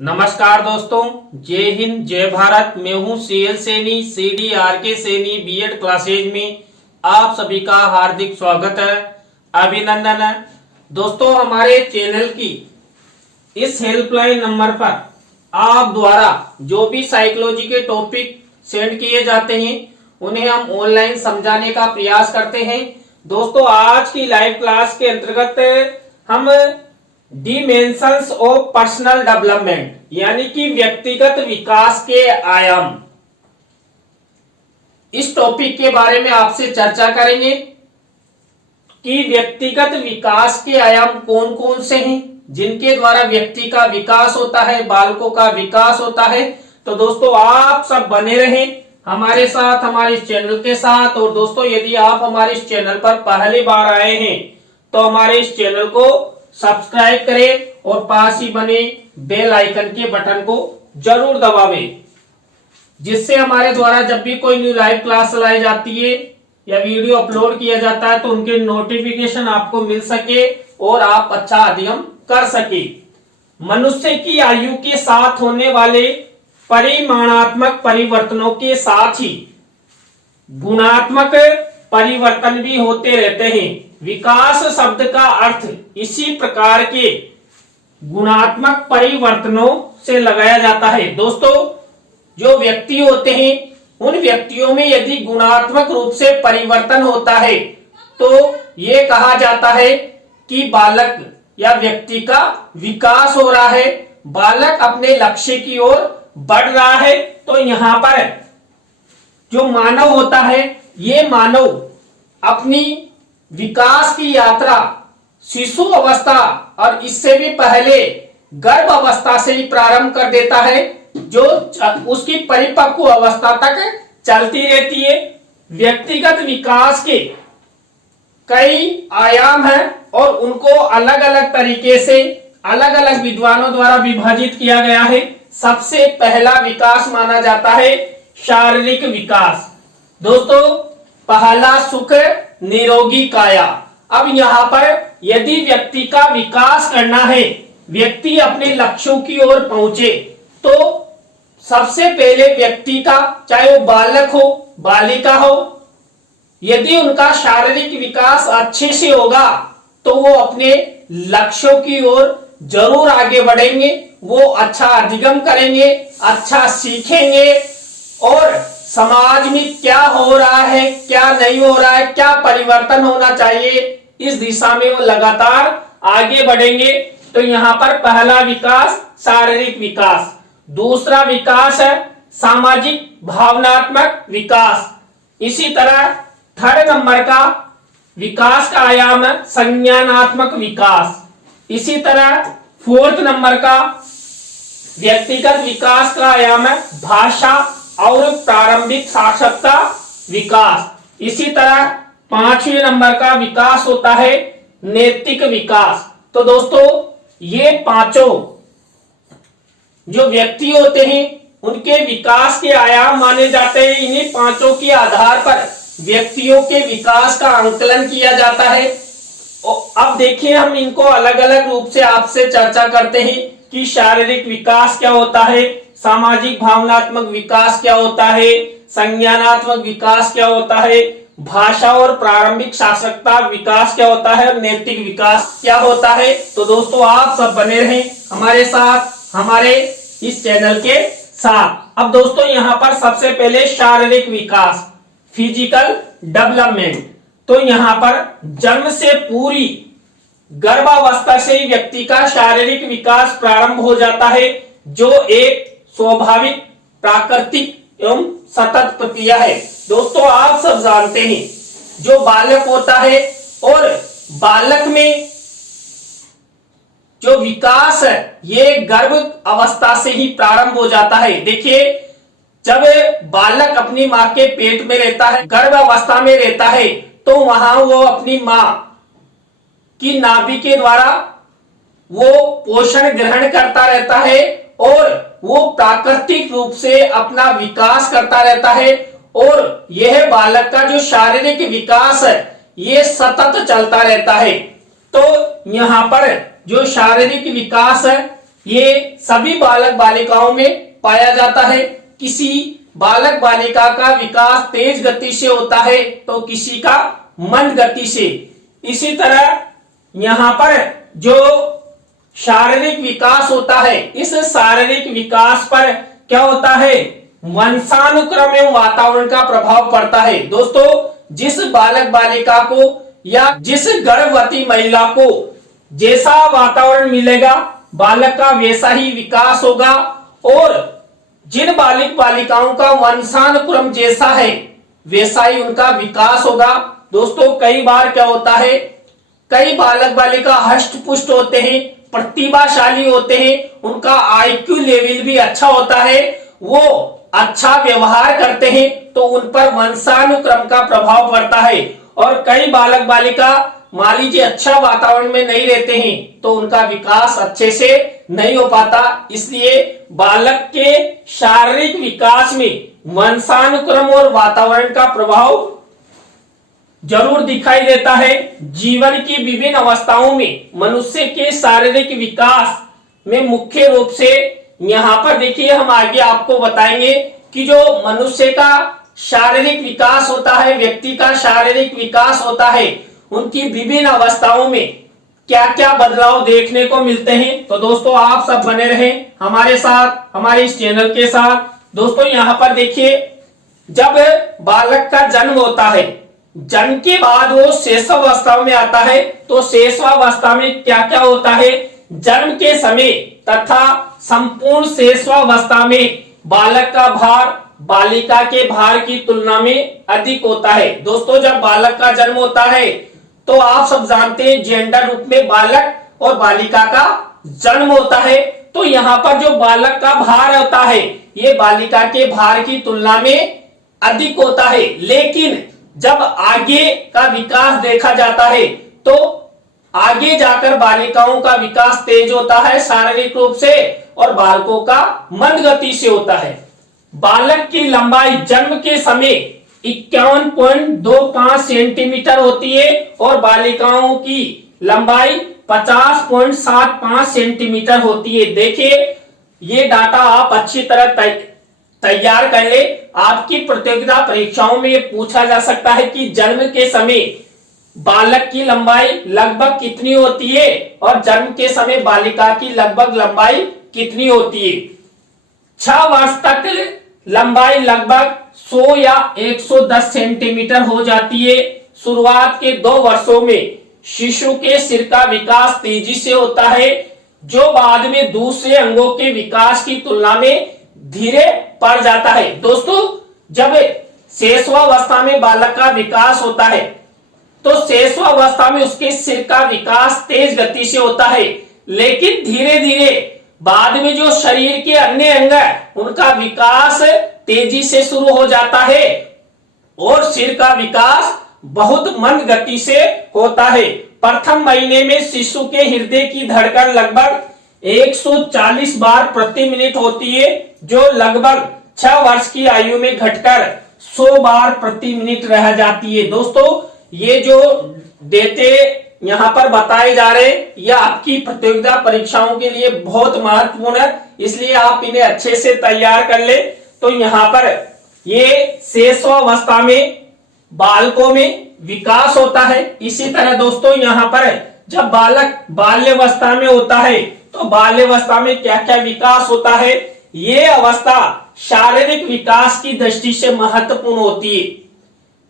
नमस्कार दोस्तों, जय हिंद जय भारत। मैं हूं CL Saini, CDRK Saini BEd classes में आप सभी का हार्दिक स्वागत है, अभिनंदन है। दोस्तों, हमारे चैनल की इस हेल्पलाइन नंबर पर आप द्वारा जो भी साइकोलॉजी के टॉपिक सेंड किए जाते हैं उन्हें हम ऑनलाइन समझाने का प्रयास करते हैं। दोस्तों, आज की लाइव क्लास के अंतर्गत हम डिमेंशंस ऑफ पर्सनल डेवलपमेंट यानी कि व्यक्तिगत विकास के आयाम, इस टॉपिक के बारे में आपसे चर्चा करेंगे कि व्यक्तिगत विकास के आयाम कौन कौन से हैं जिनके द्वारा व्यक्ति का विकास होता है, बालकों का विकास होता है। तो दोस्तों, आप सब बने रहें हमारे साथ, हमारे इस चैनल के साथ। और दोस्तों, यदि आप हमारे इस चैनल पर पहली बार आए हैं तो हमारे इस चैनल को सब्सक्राइब करें और पास ही बने बेल आइकन के बटन को जरूर दबावें, जिससे हमारे द्वारा जब भी कोई न्यू लाइव क्लास चलाई जाती है या वीडियो अपलोड किया जाता है तो उनके नोटिफिकेशन आपको मिल सके और आप अच्छा अध्ययन कर सके। मनुष्य की आयु के साथ होने वाले परिमाणात्मक परिवर्तनों के साथ ही गुणात्मक परिवर्तन भी होते रहते हैं। विकास शब्द का अर्थ इसी प्रकार के गुणात्मक परिवर्तनों से लगाया जाता है। दोस्तों, जो व्यक्ति होते हैं उन व्यक्तियों में यदि गुणात्मक रूप से परिवर्तन होता है तो ये कहा जाता है कि बालक या व्यक्ति का विकास हो रहा है, बालक अपने लक्ष्य की ओर बढ़ रहा है। तो यहां पर जो मानव होता है, ये मानव अपनी विकास की यात्रा शिशु अवस्था और इससे भी पहले गर्भ अवस्था से ही प्रारंभ कर देता है, जो उसकी परिपक्व अवस्था तक चलती रहती है। व्यक्तिगत विकास के कई आयाम हैं और उनको अलग अलग तरीके से अलग अलग विद्वानों द्वारा विभाजित किया गया है। सबसे पहला विकास माना जाता है शारीरिक विकास। दोस्तों, पहला सुख निरोगी काया। अब यहाँ पर यदि व्यक्ति का विकास करना है, व्यक्ति अपने लक्ष्यों की ओर पहुंचे, तो सबसे पहले व्यक्ति का, चाहे वो बालक हो बालिका हो, यदि उनका शारीरिक विकास अच्छे से होगा तो वो अपने लक्ष्यों की ओर जरूर आगे बढ़ेंगे, वो अच्छा अधिगम करेंगे, अच्छा सीखेंगे और समाज में क्या हो रहा है, क्या नहीं हो रहा है, क्या परिवर्तन होना चाहिए, इस दिशा में वो लगातार आगे बढ़ेंगे। तो यहाँ पर पहला विकास शारीरिक विकास। दूसरा विकास है सामाजिक भावनात्मक विकास। इसी तरह थर्ड नंबर का विकास का आयाम है संज्ञानात्मक विकास। इसी तरह फोर्थ नंबर का व्यक्तिगत विकास का आयाम है भाषा और प्रारंभिक साक्षरता विकास। इसी तरह पांचवें नंबर का विकास होता है नैतिक विकास। तो दोस्तों, ये पांचों जो व्यक्ति होते हैं उनके विकास के आयाम माने जाते हैं। इन्हीं पांचों के आधार पर व्यक्तियों के विकास का आंकलन किया जाता है। अब देखिए, हम इनको अलग अलग रूप से आपसे चर्चा करते हैं कि शारीरिक विकास क्या होता है, सामाजिक भावनात्मक विकास क्या होता है, संज्ञानात्मक विकास क्या होता है, भाषा और प्रारंभिक साक्षरता विकास क्या होता है, नैतिक विकास क्या होता है। तो दोस्तों, आप सब बने रहें हमारे साथ, हमारे इस चैनल के साथ। अब दोस्तों, यहाँ पर सबसे पहले शारीरिक विकास, फिजिकल डेवलपमेंट। तो यहाँ पर जन्म से पूरी गर्भावस्था से ही व्यक्ति का शारीरिक विकास प्रारंभ हो जाता है, जो एक स्वाभाविक, प्राकृतिक एवं सतत प्रक्रिया है। दोस्तों, आप सब जानते हैं जो बालक होता है और बालक में जो विकास है ये गर्भ अवस्था से ही प्रारंभ हो जाता है। देखिए, जब बालक अपनी मां के पेट में रहता है, गर्भ अवस्था में रहता है, तो वहां वो अपनी मां की नाभि के द्वारा वो पोषण ग्रहण करता रहता है और वो प्राकृतिक रूप से अपना विकास करता रहता है। और यह बालक का जो शारीरिक विकास है ये सतत चलता रहता है। तो यहाँ पर जो शारीरिक विकास है ये सभी बालक बालिकाओं में पाया जाता है। किसी बालक बालिका का विकास तेज गति से होता है तो किसी का मंद गति से। इसी तरह यहाँ पर जो शारीरिक विकास होता है, इस शारीरिक विकास पर क्या होता है, वंशानुक्रम एवं वातावरण का प्रभाव पड़ता है। दोस्तों, जिस बालक बालिका को या जिस गर्भवती महिला को जैसा वातावरण मिलेगा, बालक का वैसा ही विकास होगा, और जिन बालक बालिकाओं का वंशानुक्रम जैसा है वैसा ही उनका विकास होगा। दोस्तों, कई बार क्या होता है, कई बालक बालिका हष्ट पुष्ट होते हैं, प्रतिभाशाली होते हैं, उनका आईक्यू लेवल भी अच्छा होता है, वो अच्छा व्यवहार करते हैं, तो उन पर वंशानुक्रम का प्रभाव पड़ता है। और कई बालक बालिका मान लीजिए अच्छा वातावरण में नहीं रहते हैं तो उनका विकास अच्छे से नहीं हो पाता। इसलिए बालक के शारीरिक विकास में वंशानुक्रम और वातावरण का प्रभाव जरूर दिखाई देता है। जीवन की विभिन्न अवस्थाओं में मनुष्य के शारीरिक विकास में मुख्य रूप से यहाँ पर देखिए, हम आगे आपको बताएंगे कि जो मनुष्य का शारीरिक विकास होता है, व्यक्ति का शारीरिक विकास होता है, उनकी विभिन्न अवस्थाओं में क्या क्या बदलाव देखने को मिलते हैं। तो दोस्तों, आप सब बने रहें हमारे साथ, हमारे इस चैनल के साथ। दोस्तों, यहाँ पर देखिए, जब बालक का जन्म होता है, जन्म के बाद वो शैशवावस्था में आता है, तो शैशवावस्था में क्या क्या होता है, जन्म के समय तथा संपूर्ण शैशवावस्था में बालक का भार बालिका के भार की तुलना में अधिक होता है। दोस्तों, जब बालक का जन्म होता है तो आप सब जानते हैं जेंडर रूप में बालक और बालिका का जन्म होता है, तो यहाँ पर जो बालक का भार होता है ये बालिका के भार की तुलना में अधिक होता है। लेकिन जब आगे का विकास देखा जाता है तो आगे जाकर बालिकाओं का विकास तेज होता है शारीरिक रूप से, और बालकों का मंद गति से होता है। बालक की लंबाई जन्म के समय 51.25 सेंटीमीटर होती है और बालिकाओं की लंबाई 50.75 सेंटीमीटर होती है। देखिए, ये डाटा आप अच्छी तरह तैयार कर ले। आपकी प्रतियोगिता परीक्षाओं में ये पूछा जा सकता है कि जन्म के समय बालक की लंबाई लगभग कितनी होती है और जन्म के समय बालिका की लगभग लंबाई कितनी होती है। 6 वर्ष तक लंबाई लगभग 100 या 110 सेंटीमीटर हो जाती है। शुरुआत के 2 वर्षों में शिशु के सिर का विकास तेजी से होता है, जो बाद में दूसरे अंगों के विकास की तुलना में धीरे पड़ जाता है। दोस्तों, जब शैशवावस्था में बालक का विकास होता है तो शैशवावस्था में उसके सिर का विकास तेज गति से होता है, लेकिन धीरे धीरे बाद में जो शरीर के अन्य अंग है उनका विकास तेजी से शुरू हो जाता है और सिर का विकास बहुत मंद गति से होता है। प्रथम महीने में शिशु के हृदय की धड़कन लगभग 140 बार प्रति मिनट होती है, जो लगभग 6 वर्ष की आयु में घटकर 100 बार प्रति मिनट रह जाती है। दोस्तों, ये जो देते यहाँ पर बताए जा रहे हैं यह आपकी प्रतियोगिता परीक्षाओं के लिए बहुत महत्वपूर्ण है, इसलिए आप इन्हें अच्छे से तैयार कर ले। तो यहाँ पर ये शैशवावस्था में बालकों में विकास होता है। इसी तरह दोस्तों, यहाँ पर जब बालक बाल्यावस्था में होता है तो बाल्यावस्था में क्या क्या विकास होता है, ये अवस्था शारीरिक विकास की दृष्टि से महत्वपूर्ण होती है।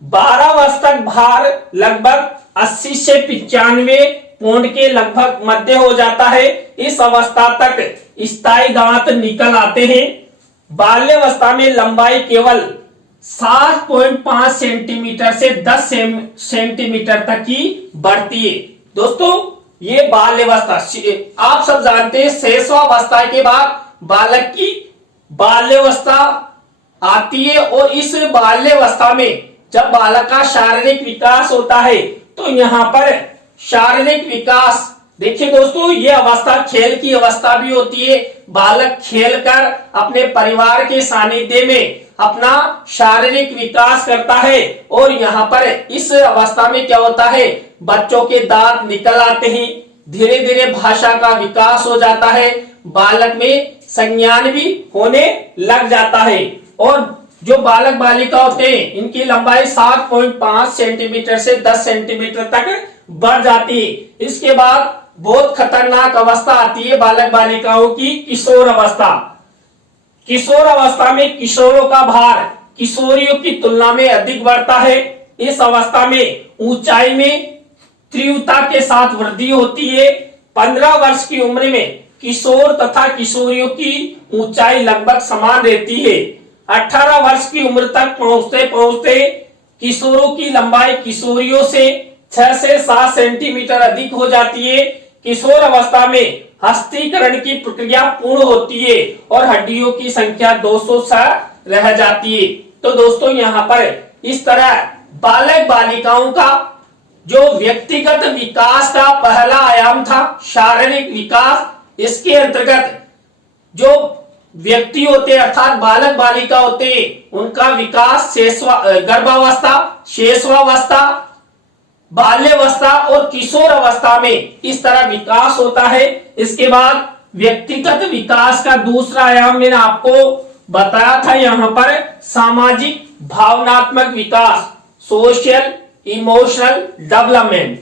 12 वर्ष तक भार लगभग 80 से 95 पौंड के लगभग मध्य हो जाता है। इस अवस्था तक स्थायी दांत निकल आते हैं। बाल्यावस्था में लंबाई केवल 7.5 सेंटीमीटर से 10 सेंटीमीटर तक की बढ़ती है। दोस्तों, ये बाल्यावस्था, आप सब जानते हैं शैशवावस्था के बाद बालक की बाल्यावस्था आती है, और इस बाल्यावस्था में जब बालक का शारीरिक विकास होता है तो यहाँ पर शारीरिक विकास, देखिए दोस्तों, ये अवस्था खेल की अवस्था भी होती है। बालक खेलकर अपने परिवार के सानिध्य में अपना शारीरिक विकास करता है, और यहाँ पर इस अवस्था में क्या होता है, बच्चों के दांत निकल आते हैं, धीरे धीरे भाषा का विकास हो जाता है, बालक में संज्ञान भी होने लग जाता है। और जो बालक बालिका होते हैं इनकी लंबाई 7.5 सेंटीमीटर से 10 सेंटीमीटर तक बढ़ जाती है। इसके बाद बहुत खतरनाक अवस्था आती है बालक बालिकाओं की, किशोर अवस्था। किशोर अवस्था में किशोरों का भार किशोरियों की तुलना में अधिक बढ़ता है। इस अवस्था में ऊंचाई में तीव्रता के साथ वृद्धि होती है। 15 वर्ष की उम्र में किशोर तथा किशोरियों की ऊंचाई लगभग समान रहती है। 18 वर्ष की उम्र तक पहुंचते पहुंचते किशोरों की लंबाई किशोरियों से 6 से 7 सेंटीमीटर अधिक हो जाती है। किशोर अवस्था में हस्तीकरण की प्रक्रिया पूर्ण होती है और हड्डियों की संख्या 206 रह जाती है। तो दोस्तों यहाँ पर इस तरह बालक बालिकाओं का जो व्यक्तिगत विकास का पहला आयाम था शारीरिक विकास, इसके अंतर्गत जो व्यक्ति होते अर्थात बालक बालिका होते उनका विकास गर्भावस्था, शेषवावस्था, बाल्यावस्था और किशोर अवस्था में इस तरह विकास होता है। इसके बाद व्यक्तिगत विकास का दूसरा आयाम मैंने आपको बताया था यहाँ पर सामाजिक भावनात्मक विकास, सोशल इमोशनल डेवलपमेंट।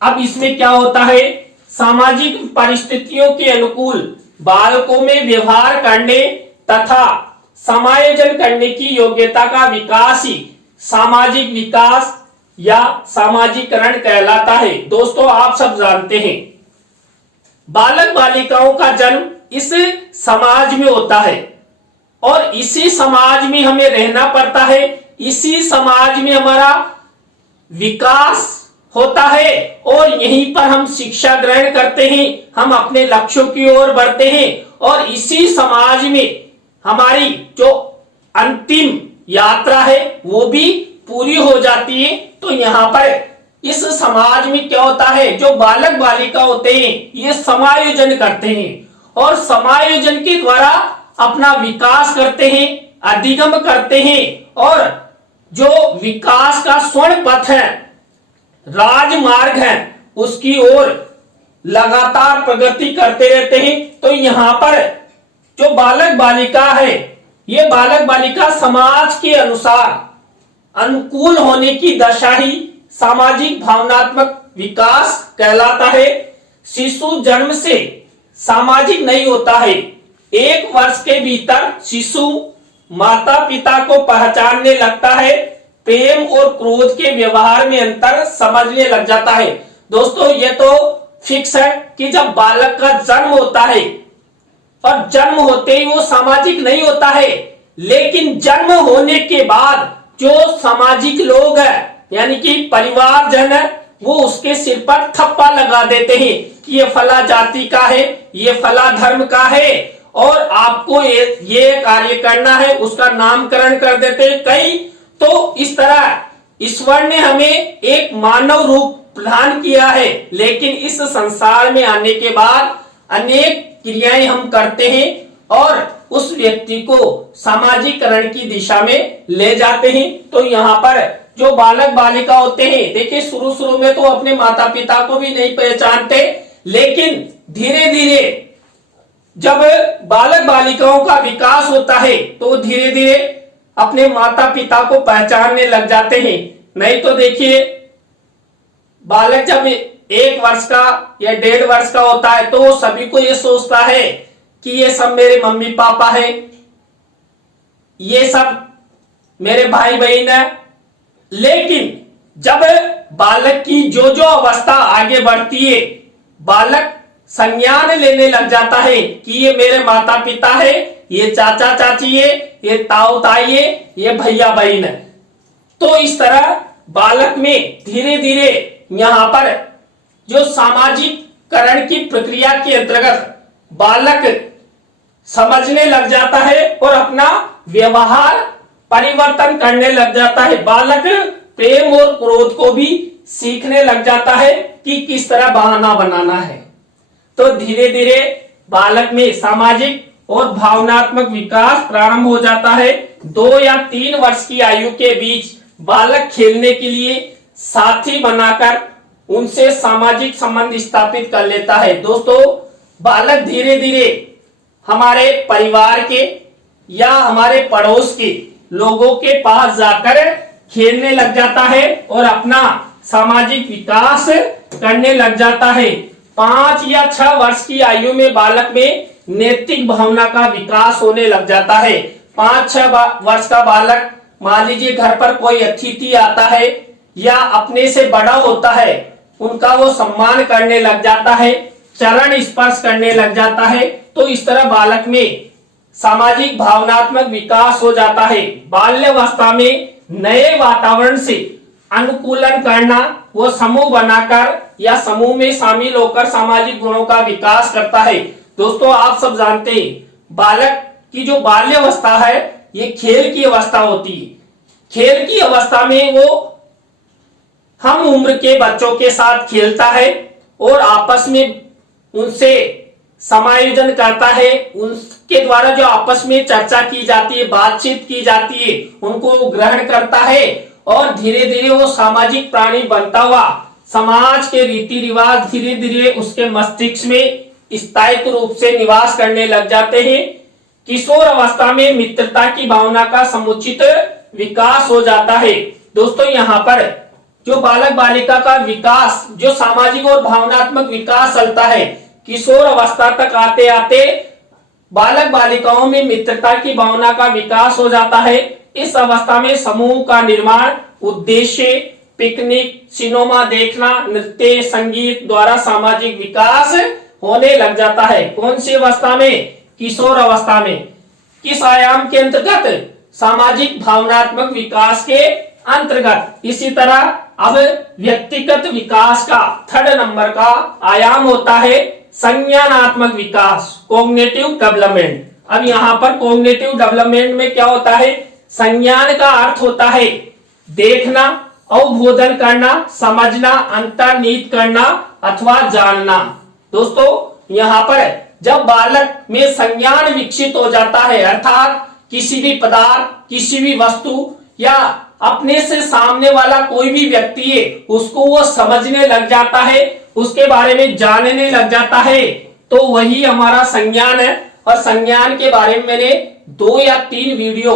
अब इसमें क्या होता है, सामाजिक परिस्थितियों के अनुकूल बालकों में व्यवहार करने तथा समायोजन करने की योग्यता का विकास ही सामाजिक विकास या सामाजिकरण कहलाता है। दोस्तों आप सब जानते हैं बालक बालिकाओं का जन्म इस समाज में होता है और इसी समाज में हमें रहना पड़ता है, इसी समाज में हमारा विकास होता है और यहीं पर हम शिक्षा ग्रहण करते हैं, हम अपने लक्ष्यों की ओर बढ़ते हैं और इसी समाज में हमारी जो अंतिम यात्रा है वो भी पूरी हो जाती है। तो यहाँ पर इस समाज में क्या होता है, जो बालक बालिका होते हैं ये समायोजन करते हैं और समायोजन के द्वारा अपना विकास करते हैं, अधिगम करते हैं और जो विकास का स्वर्ण पथ है, राजमार्ग है, उसकी ओर लगातार प्रगति करते रहते हैं। तो यहाँ पर जो बालक बालिका है ये बालक बालिका समाज के अनुसार अनुकूल होने की दशा ही सामाजिक भावनात्मक विकास कहलाता है। शिशु जन्म से सामाजिक नहीं होता है। 1 वर्ष के भीतर शिशु माता पिता को पहचानने लगता है, प्रेम और क्रोध के व्यवहार में अंतर समझने लग जाता है। दोस्तों ये तो फिक्स है कि जब बालक का जन्म होता है और जन्म होते ही वो सामाजिक नहीं होता है, लेकिन जन्म होने के बाद जो सामाजिक लोग हैं यानी कि परिवारजन है वो उसके सिर पर थप्पा लगा देते हैं कि ये फला जाति का है, ये फला धर्म का है और आपको ये कार्य करना है, उसका नामकरण कर देते हैं कई। तो इस तरह ईश्वर ने हमें एक मानव रूप प्रदान किया है, लेकिन इस संसार में आने के बाद अनेक क्रियाएं हम करते हैं और उस व्यक्ति को सामाजिकरण की दिशा में ले जाते हैं। तो यहाँ पर जो बालक बालिका होते हैं, देखिए शुरू शुरू में तो अपने माता पिता को भी नहीं पहचानते, लेकिन धीरे धीरे जब बालक बालिकाओं का विकास होता है तो धीरे धीरे अपने माता पिता को पहचानने लग जाते हैं। नहीं तो देखिए बालक जब 1 वर्ष का या 1.5 वर्ष का होता है तो सभी को ये सोचता है कि ये सब मेरे मम्मी पापा है, ये सब मेरे भाई बहन है। लेकिन जब बालक की जो जो अवस्था आगे बढ़ती है, बालक संज्ञान लेने लग जाता है कि ये मेरे माता पिता है, ये चाचा चाची है, ये ताऊ ताई है, ये भैया बहन है। तो इस तरह बालक में धीरे धीरे यहाँ पर जो सामाजिकरण की प्रक्रिया के अंतर्गत बालक समझने लग जाता है और अपना व्यवहार परिवर्तन करने लग जाता है। बालक प्रेम और क्रोध को भी सीखने लग जाता है कि किस तरह बहाना बनाना है। तो धीरे धीरे बालक में सामाजिक और भावनात्मक विकास प्रारंभ हो जाता है। 2 या 3 वर्ष की आयु के बीच बालक खेलने के लिए साथी बनाकर उनसे सामाजिक संबंध स्थापित कर लेता है। दोस्तों बालक धीरे धीरे हमारे परिवार के या हमारे पड़ोस के लोगों के पास जाकर खेलने लग जाता है और अपना सामाजिक विकास करने लग जाता है। 5 या 6 वर्ष की आयु में बालक में नैतिक भावना का विकास होने लग जाता है। 5-6 वर्ष का बालक, मान लीजिए घर पर कोई अतिथि आता है या अपने से बड़ा होता है, उनका वो सम्मान करने लग जाता है, चरण स्पर्श करने लग जाता है। तो इस तरह बालक में सामाजिक भावनात्मक विकास हो जाता है। बाल्यावस्था में नए वातावरण से अनुकूलन करना, वो समूह बनाकर या समूह में शामिल होकर सामाजिक गुणों का विकास करता है। दोस्तों, आप सब जानते हैं बालक की जो बाल्यावस्था है ये खेल की अवस्था होती है। खेल की अवस्था में वो हम उम्र के बच्चों के साथ खेलता है और आपस में उनसे समायोजन करता है। उनके द्वारा जो आपस में चर्चा की जाती है, बातचीत की जाती है, उनको ग्रहण करता है और धीरे धीरे वो सामाजिक प्राणी बनता हुआ समाज के रीति रिवाज धीरे धीरे उसके मस्तिष्क में स्थायित्व रूप से निवास करने लग जाते हैं। किशोर अवस्था में मित्रता की भावना का समुचित विकास हो जाता है। दोस्तों, यहाँ पर जो बालक बालिका का विकास, जो सामाजिक और भावनात्मक विकास चलता है, किशोर अवस्था तक आते आते बालक बालिकाओं में मित्रता की भावना का विकास हो जाता है। इस अवस्था में समूह का निर्माण, उद्देश्य, पिकनिक, सिनेमा देखना, नृत्य, संगीत द्वारा सामाजिक विकास होने लग जाता है। कौन सी अवस्था में? किशोर अवस्था में। किस आयाम के अंतर्गत? सामाजिक भावनात्मक विकास के अंतर्गत। इसी तरह अब व्यक्तिगत विकास का 3rd नंबर का आयाम होता है संज्ञानात्मक विकास, कॉग्निटिव डेवलपमेंट। अब यहाँ पर कॉग्निटिव डेवलपमेंट में क्या होता है? संज्ञान का अर्थ होता है देखना, अवबोधन करना, समझना, अंतर्निहित करना अथवा जानना। दोस्तों, यहाँ पर जब बालक में संज्ञान विकसित हो जाता है, अर्थात किसी भी पदार्थ, किसी भी वस्तु या अपने से सामने वाला कोई भी व्यक्ति है, उसको वो समझने लग जाता है, उसके बारे में जानने लग जाता है, तो वही हमारा संज्ञान है। और संज्ञान के बारे में मैंने 2 या 3 वीडियो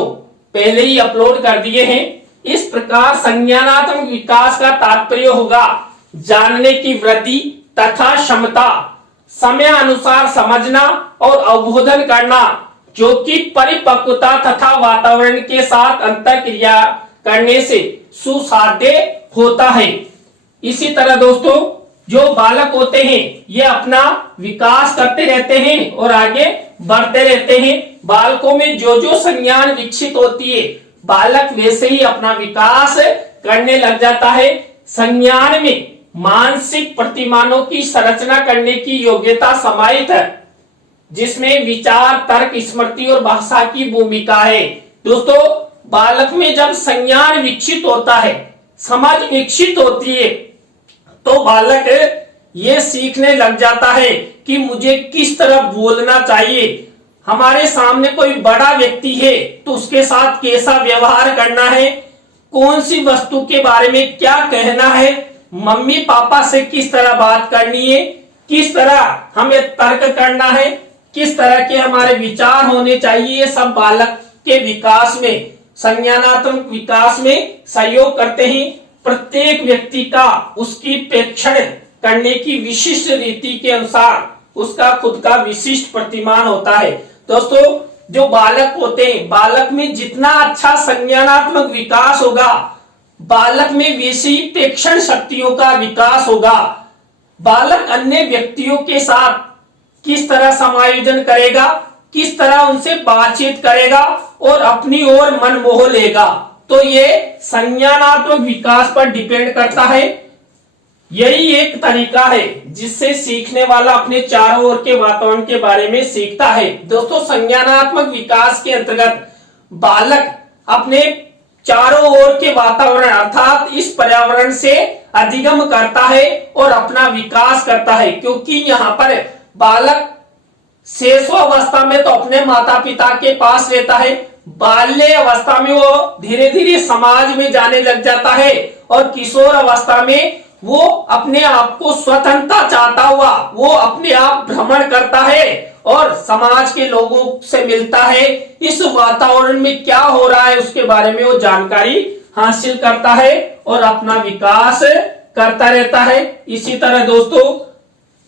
पहले ही अपलोड कर दिए हैं। इस प्रकार संज्ञानात्मक विकास का तात्पर्य होगा जानने की वृद्धि तथा क्षमता, समय अनुसार समझना और अवबोधन करना, जो कि परिपक्वता तथा वातावरण के साथ अंतरक्रिया करने से सुसाध्य होता है। इसी तरह दोस्तों, जो बालक होते हैं ये अपना विकास करते रहते हैं और आगे बढ़ते रहते हैं। बालकों में जो जो संज्ञान विकसित होती है, बालक वैसे ही अपना विकास करने लग जाता है। संज्ञान में मानसिक प्रतिमानों की संरचना करने की योग्यता समाहित है, जिसमें विचार, तर्क, स्मृति और भाषा की भूमिका है। दोस्तों, बालक में जब संज्ञान विकसित होता है, समझ विकसित होती है, तो बालक ये सीखने लग जाता है कि मुझे किस तरह बोलना चाहिए, हमारे सामने कोई बड़ा व्यक्ति है तो उसके साथ कैसा व्यवहार करना है, कौन सी वस्तु के बारे में क्या कहना है, मम्मी पापा से किस तरह बात करनी है, किस तरह हमें तर्क करना है, किस तरह के हमारे विचार होने चाहिए। ये सब बालक के विकास में, संज्ञानात्मक विकास में सहयोग करते हैं। प्रत्येक व्यक्ति का उसकी प्रेक्षण करने की विशिष्ट रीति के अनुसार उसका खुद का विशिष्ट प्रतिमान होता है। दोस्तों, जो बालक होते हैं, बालक में जितना अच्छा संज्ञानात्मक विकास होगा, बालक में वैसी प्रेक्षण शक्तियों का विकास होगा। बालक अन्य व्यक्तियों के साथ किस तरह समायोजन करेगा, किस तरह उनसे बातचीत करेगा और अपनी ओर मन मोह लेगा, तो ये संज्ञानात्मक विकास पर डिपेंड करता है। यही एक तरीका है जिससे सीखने वाला अपने चारों ओर के वातावरण के बारे में सीखता है। दोस्तों, संज्ञानात्मक विकास के अंतर्गत बालक अपने चारों ओर के वातावरण अर्थात इस पर्यावरण से अधिगम करता है और अपना विकास करता है, क्योंकि यहाँ पर बालक शैशवावस्था में तो अपने माता पिता के पास रहता है, बाल्य अवस्था में वो धीरे धीरे समाज में जाने लग जाता है और किशोर अवस्था में वो अपने आप को स्वतंत्रता चाहता हुआ वो अपने आप भ्रमण करता है और समाज के लोगों से मिलता है, इस वातावरण में क्या हो रहा है उसके बारे में वो जानकारी हासिल करता है और अपना विकास करता रहता है। इसी तरह दोस्तों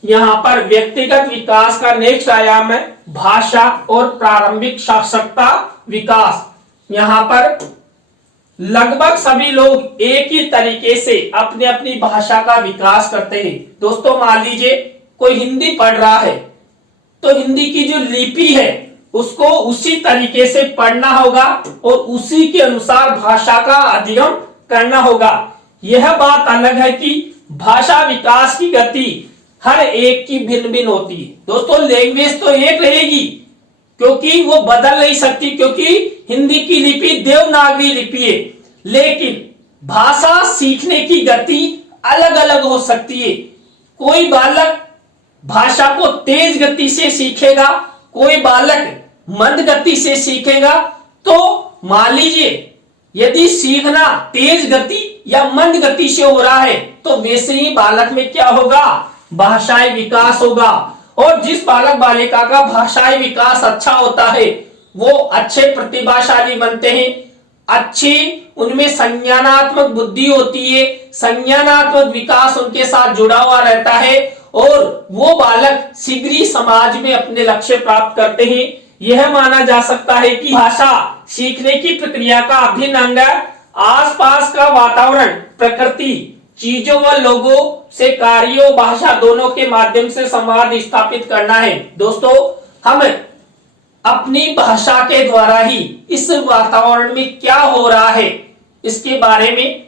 यहाँ पर व्यक्तिगत विकास का नेक्स्ट आयाम है भाषा और प्रारंभिक साक्षरता विकास। यहाँ पर लगभग सभी लोग एक ही तरीके से अपनी अपनी भाषा का विकास करते हैं। दोस्तों मान लीजिए कोई हिंदी पढ़ रहा है तो हिंदी की जो लिपि है उसको उसी तरीके से पढ़ना होगा और उसी के अनुसार भाषा का अध्ययन करना होगा। यह बात अलग है कि भाषा विकास की गति हर एक की भिन्न भिन्न होती है। दोस्तों लैंग्वेज तो एक रहेगी क्योंकि वो बदल नहीं सकती, क्योंकि हिंदी की लिपि देवनागरी लिपि है, लेकिन भाषा सीखने की गति अलग अलग हो सकती है। कोई बालक भाषा को तेज गति से सीखेगा, कोई बालक मंद गति से सीखेगा। तो मान लीजिए यदि सीखना तेज गति या मंद गति से हो रहा है तो वैसे ही बालक में क्या होगा, भाषाई विकास होगा। और जिस बालक बालिका का भाषाई विकास अच्छा होता है वो अच्छे प्रतिभाशाली बनते हैं, अच्छी उनमें संज्ञानात्मक बुद्धि होती है, संज्ञानात्मक विकास उनके साथ जुड़ा हुआ रहता है और वो बालक शीघ्र ही समाज में अपने लक्ष्य प्राप्त करते हैं। यह माना जा सकता है कि भाषा सीखने की प्रक्रिया का अभिन्न अंग है। आसपास का वातावरण, प्रकृति, चीजों व लोगों से कार्यों, भाषा दोनों के माध्यम से संवाद स्थापित करना है। दोस्तों हम अपनी भाषा के द्वारा ही इस वातावरण में क्या हो रहा है इसके बारे में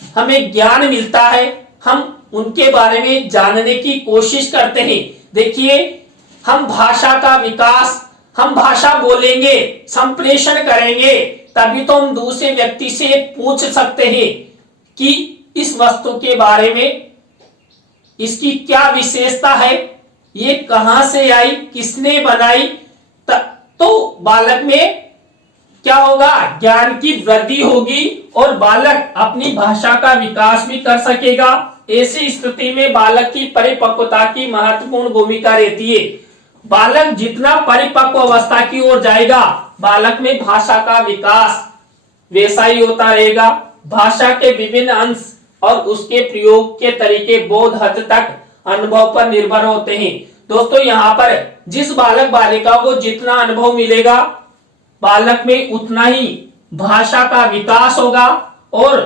हमें ज्ञान मिलता है, हम उनके बारे में जानने की कोशिश करते हैं। देखिए हम भाषा का विकास, हम भाषा बोलेंगे, संप्रेषण करेंगे, तभी तो हम दूसरे व्यक्ति से पूछ सकते हैं कि इस वस्तु के बारे में इसकी क्या विशेषता है, ये कहां से आई, किसने बनाई। तो बालक में क्या होगा, ज्ञान की वृद्धि होगी और बालक अपनी भाषा का विकास भी कर सकेगा। ऐसी स्थिति में बालक की परिपक्वता की महत्वपूर्ण भूमिका रहती है। बालक जितना परिपक्व अवस्था की ओर जाएगा बालक में भाषा का विकास वैसा ही होता रहेगा। भाषा के विभिन्न अंश और उसके प्रयोग के तरीके बहुत हद तक अनुभव पर निर्भर होते हैं। दोस्तों यहाँ पर जिस बालक बालिका को जितना अनुभव मिलेगा बालक में उतना ही भाषा का विकास होगा और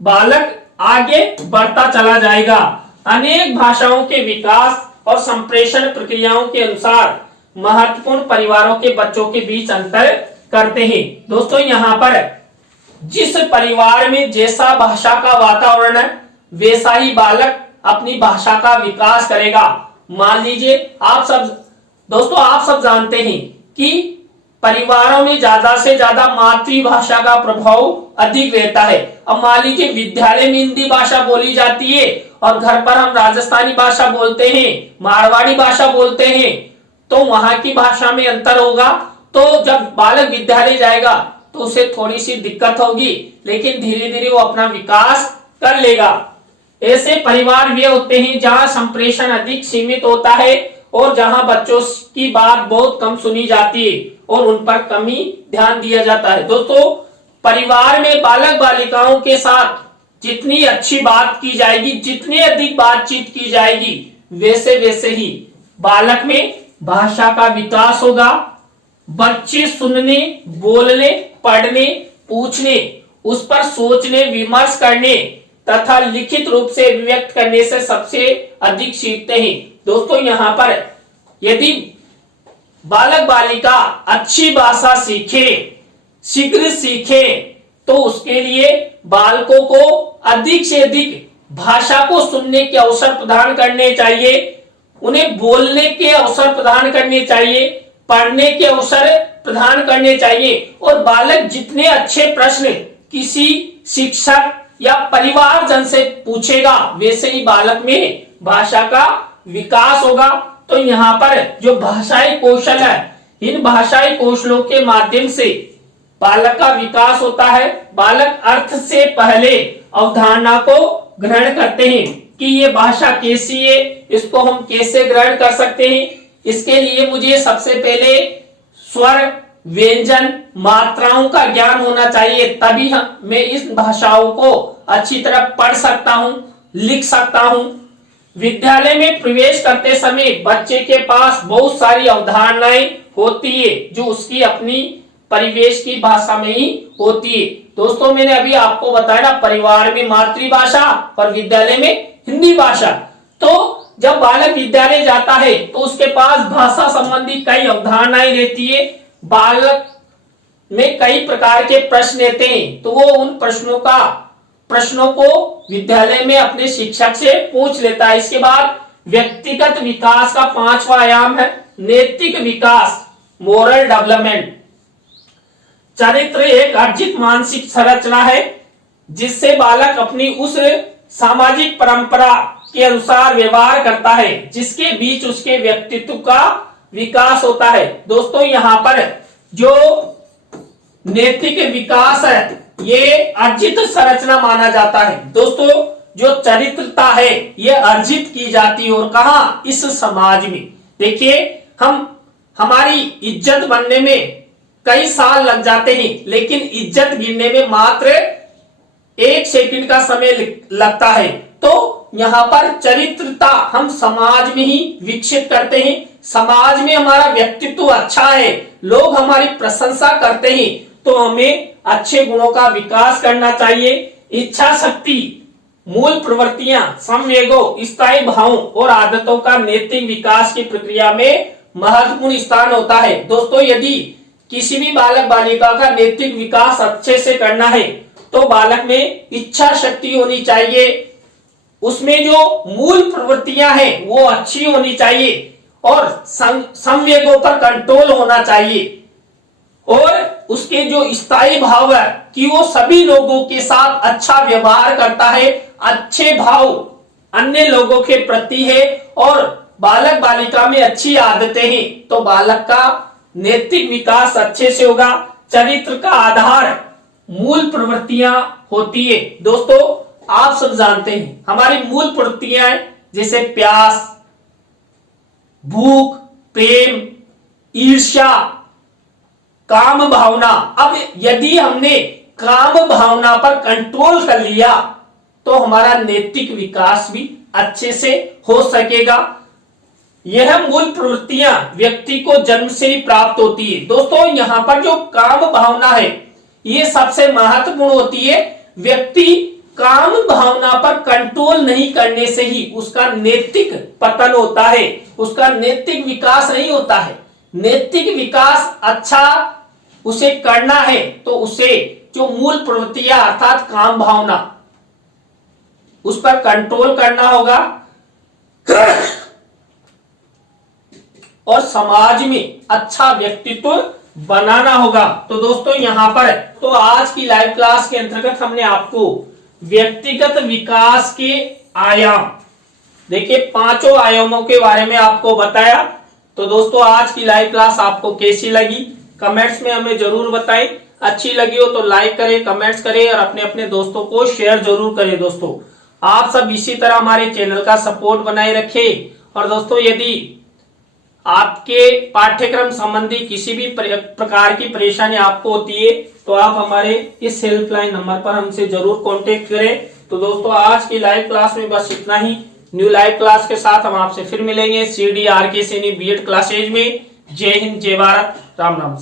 बालक आगे बढ़ता चला जाएगा। अनेक भाषाओं के विकास और संप्रेषण प्रक्रियाओं के अनुसार महत्वपूर्ण परिवारों के बच्चों के बीच अंतर करते हैं। दोस्तों यहाँ पर जिस परिवार में जैसा भाषा का वातावरण है वैसा ही बालक अपनी भाषा का विकास करेगा। मान लीजिए आप सब जानते हैं कि परिवारों में ज्यादा से ज्यादा मातृभाषा का प्रभाव अधिक रहता है। अब मान लीजिए विद्यालय में हिंदी भाषा बोली जाती है और घर पर हम राजस्थानी भाषा बोलते हैं, मारवाड़ी भाषा बोलते हैं, तो वहां की भाषा में अंतर होगा। तो जब बालक विद्यालय जाएगा तो उसे थोड़ी सी दिक्कत होगी, लेकिन धीरे धीरे वो अपना विकास कर लेगा। ऐसे परिवार वे होते हैं जहां संप्रेषण अधिक सीमित होता है और जहां बच्चों की बात बहुत कम सुनी जाती है और उन पर कमी ध्यान दिया जाता है। दोस्तों परिवार में बालक बालिकाओं के साथ जितनी अच्छी बात की जाएगी, जितनी अधिक बातचीत की जाएगी, वैसे वैसे ही बालक में भाषा का विकास होगा। बच्चे सुनने, बोलने, पढ़ने, पूछने, उस पर सोचने, विमर्श करने तथा लिखित रूप से अभिव्यक्त करने से सबसे अधिक सीखते हैं। दोस्तों यहाँ पर यदि बालक बालिका अच्छी भाषा सीखे, शीघ्र सीखे, तो उसके लिए बालकों को अधिक से अधिक भाषा को सुनने के अवसर प्रदान करने चाहिए, उन्हें बोलने के अवसर प्रदान करने चाहिए, पढ़ने के अवसर प्रदान करने चाहिए। और बालक जितने अच्छे प्रश्न किसी शिक्षक या परिवारजन से पूछेगा वैसे ही बालक में भाषा का विकास होगा। तो यहाँ पर जो भाषाई कौशल है, इन भाषाई कौशलों के माध्यम से बालक का विकास होता है। बालक अर्थ से पहले अवधारणा को ग्रहण करते हैं कि ये भाषा कैसी है, इसको हम कैसे ग्रहण कर सकते हैं, इसके लिए मुझे सबसे पहले स्वर, व्यंजन, मात्राओं का ज्ञान होना चाहिए, तभी मैं इस भाषाओं को अच्छी तरह पढ़ सकता हूं, लिख सकता हूं। विद्यालय में प्रवेश करते समय बच्चे के पास बहुत सारी अवधारणाएं होती है जो उसकी अपनी परिवेश की भाषा में ही होती है। दोस्तों मैंने अभी आपको बताया ना, परिवार में मातृभाषा और विद्यालय में हिंदी भाषा। तो जब बालक विद्यालय जाता है तो उसके पास भाषा संबंधी कई अवधारणाएं रहती है। बालक में कई प्रकार के प्रश्न रहते हैं, तो वो उन प्रश्नों को विद्यालय में अपने शिक्षक से पूछ लेता है। इसके बाद व्यक्तिगत विकास का 5वां आयाम है नैतिक विकास, मोरल डेवलपमेंट। चरित्र एक अर्जित मानसिक संरचना है जिससे बालक अपनी उस सामाजिक परंपरा के अनुसार व्यवहार करता है जिसके बीच उसके व्यक्तित्व का विकास होता है। दोस्तों यहाँ पर जो नैतिक विकास है ये अर्जित संरचना माना जाता है। दोस्तों जो चरित्रता है ये अर्जित की जाती है, और कहा, इस समाज में। देखिए हमारी इज्जत बनने में कई साल लग जाते हैं, लेकिन इज्जत गिरने में मात्र 1 सेकंड का समय लगता है। तो यहाँ पर चरित्रता हम समाज में ही विकसित करते हैं। समाज में हमारा व्यक्तित्व अच्छा है, लोग हमारी प्रशंसा करते हैं, तो हमें अच्छे गुणों का विकास करना चाहिए। इच्छा शक्ति, मूल प्रवृत्तियां, संवेगों, स्थायी भावों और आदतों का नैतिक विकास की प्रक्रिया में महत्वपूर्ण स्थान होता है। दोस्तों यदि किसी भी बालक बालिका का नैतिक विकास अच्छे से करना है तो बालक में इच्छा शक्ति होनी चाहिए, उसमें जो मूल प्रवृत्तियां हैं वो अच्छी होनी चाहिए, और संवेगों पर कंट्रोल होना चाहिए, और उसके जो स्थायी भाव है कि वो सभी लोगों के साथ अच्छा व्यवहार करता है, अच्छे भाव अन्य लोगों के प्रति है, और बालक बालिका में अच्छी आदतें हैं, तो बालक का नैतिक विकास अच्छे से होगा। चरित्र का आधार मूल प्रवृत्तियां होती है। दोस्तों आप सब जानते हैं हमारी मूल प्रवृत्तियां जैसे प्यास, भूख, प्रेम, ईर्ष्या, काम भावना। अब यदि हमने काम भावना पर कंट्रोल कर लिया तो हमारा नैतिक विकास भी अच्छे से हो सकेगा। यह मूल प्रवृत्तियां व्यक्ति को जन्म से ही प्राप्त होती है। दोस्तों यहाँ पर जो काम भावना है ये सबसे महत्वपूर्ण होती है। व्यक्ति काम भावना पर कंट्रोल नहीं करने से ही उसका नैतिक पतन होता है, उसका नैतिक विकास नहीं होता है। नैतिक विकास अच्छा उसे करना है तो उसे जो मूल प्रवृत्तियां अर्थात काम भावना उस पर कंट्रोल करना होगा और समाज में अच्छा व्यक्तित्व बनाना होगा। तो दोस्तों यहाँ पर तो आज की लाइव क्लास के अंतर्गत हमने आपको व्यक्तिगत विकास के आयाम, देखिए 5 आयामों के बारे में आपको बताया। तो दोस्तों आज की लाइव क्लास आपको कैसी लगी कमेंट्स में हमें जरूर बताएं। अच्छी लगी हो तो लाइक करें, कमेंट्स करें और अपने अपने दोस्तों को शेयर जरूर करें। दोस्तों आप सब इसी तरह हमारे चैनल का सपोर्ट बनाए रखें। और दोस्तों यदि आपके पाठ्यक्रम संबंधी किसी भी प्रकार की परेशानी आपको होती है तो आप हमारे इस हेल्पलाइन नंबर पर हमसे जरूर कांटेक्ट करें। तो दोस्तों आज की लाइव क्लास में बस इतना ही। न्यू लाइव क्लास के साथ हम आपसे फिर मिलेंगे CDRK सैनी B.Ed क्लासेज में। जय हिंद, जय भारत, राम राम।